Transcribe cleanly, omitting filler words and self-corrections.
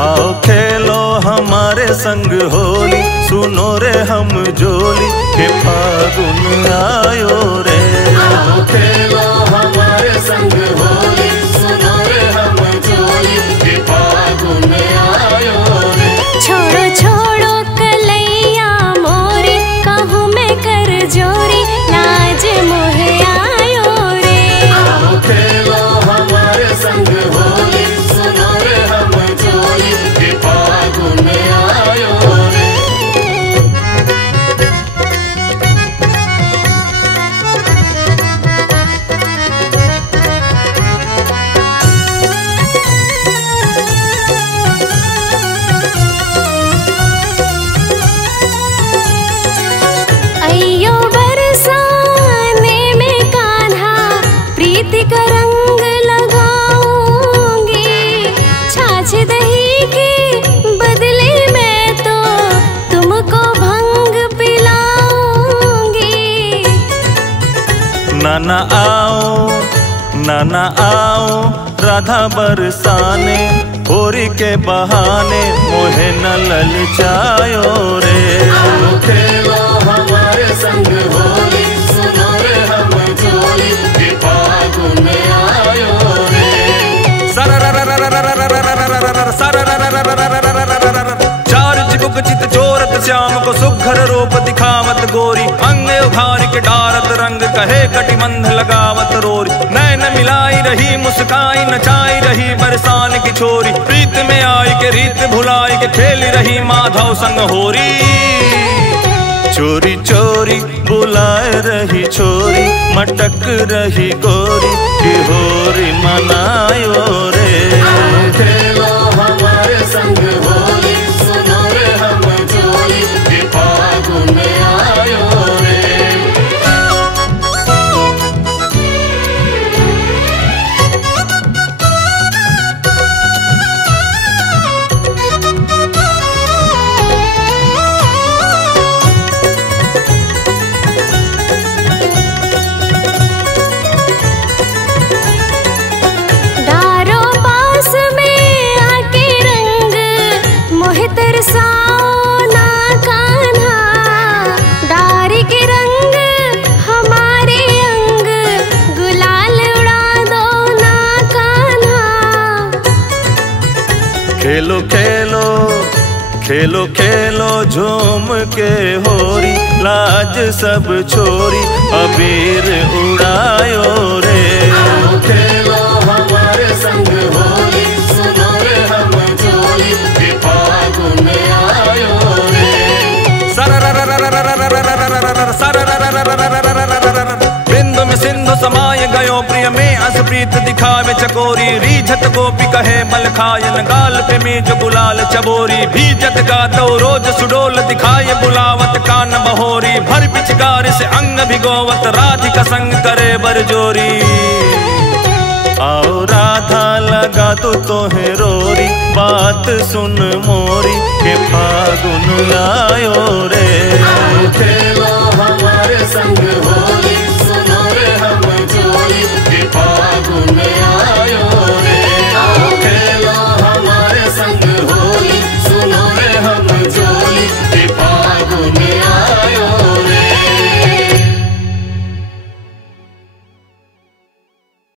आओ खेलो हमारे संग होली, सुनो रे हम जोली के फागुन आयो रे। आओ खेलो हमारे संग होली, सुनो रे हम जोली के फागुन आयो रे। छोड़ो छोड़ो कलैया मोरी, कहूँ मैं कर जोरी, लाज मोहे आयो रे। आओ खेलो हमारे संग होली, सुनो रे हम जोली के फागुन आयो रे। अयो बरसाने में कान्हा, प्रीति का रंग लगाऊंगी। छाछ दही के बदले मैं तो तुमको भंग पिलाऊंगी। नाना आओ राधा बरसाने, होरी के बहाने मोहे न ललचायो रे। आओ खेलो हमारे संग होली, सुनो रे हम जोली के फागुन आयो रे। चार चिबुक चित चोरत श्याम को सुघर रूप दिखावत गोरी, अंग उघार के डारत रंग कहे कटिबंध लगावत रोरी। नैन मिलाई रही मुस्काई नचाई रही बरसान की छोरी, प्रीत में आई के रीत भुलाई के खेल रही माधव संग होरी। चोरी चोरी बुलाए रही छोरी, मटक रही गोरी की होरी मनायो रे। आओ खेलो हमारे संग होली, सुनो रे हम जोली के फागुन आयो रे। डारो पास में आके रंग मोहे तरसाओ ना कान्हा। डारी के रंग हमारे अंग, गुलाल उड़ा दो ना कान्हा। खेलो खेलो खेलो खेलो झूम के होरी, लाज सब छोरी अबीर उड़ायो रे। आओ खेलो हमारे संग होली, सुनो रे हम जोली के फागुन आयो रे। बिंदु में सिंधु समाय गयो प्रिय में अस प्रीत दिखावे चकोरी। रीझत गोपी कहे मल खायन, गाल पे मीज गुलाल चबोरी। भीजत गातो रोज सुडोल दिखाए बुलावत कान बहोरी। भर पिचकार से अंग भिगोवत राधिका संग करे बरजोरी। आओ राधा लगा दो तोहे रोरी, बात सुन मोरी के फागुन आयो रे।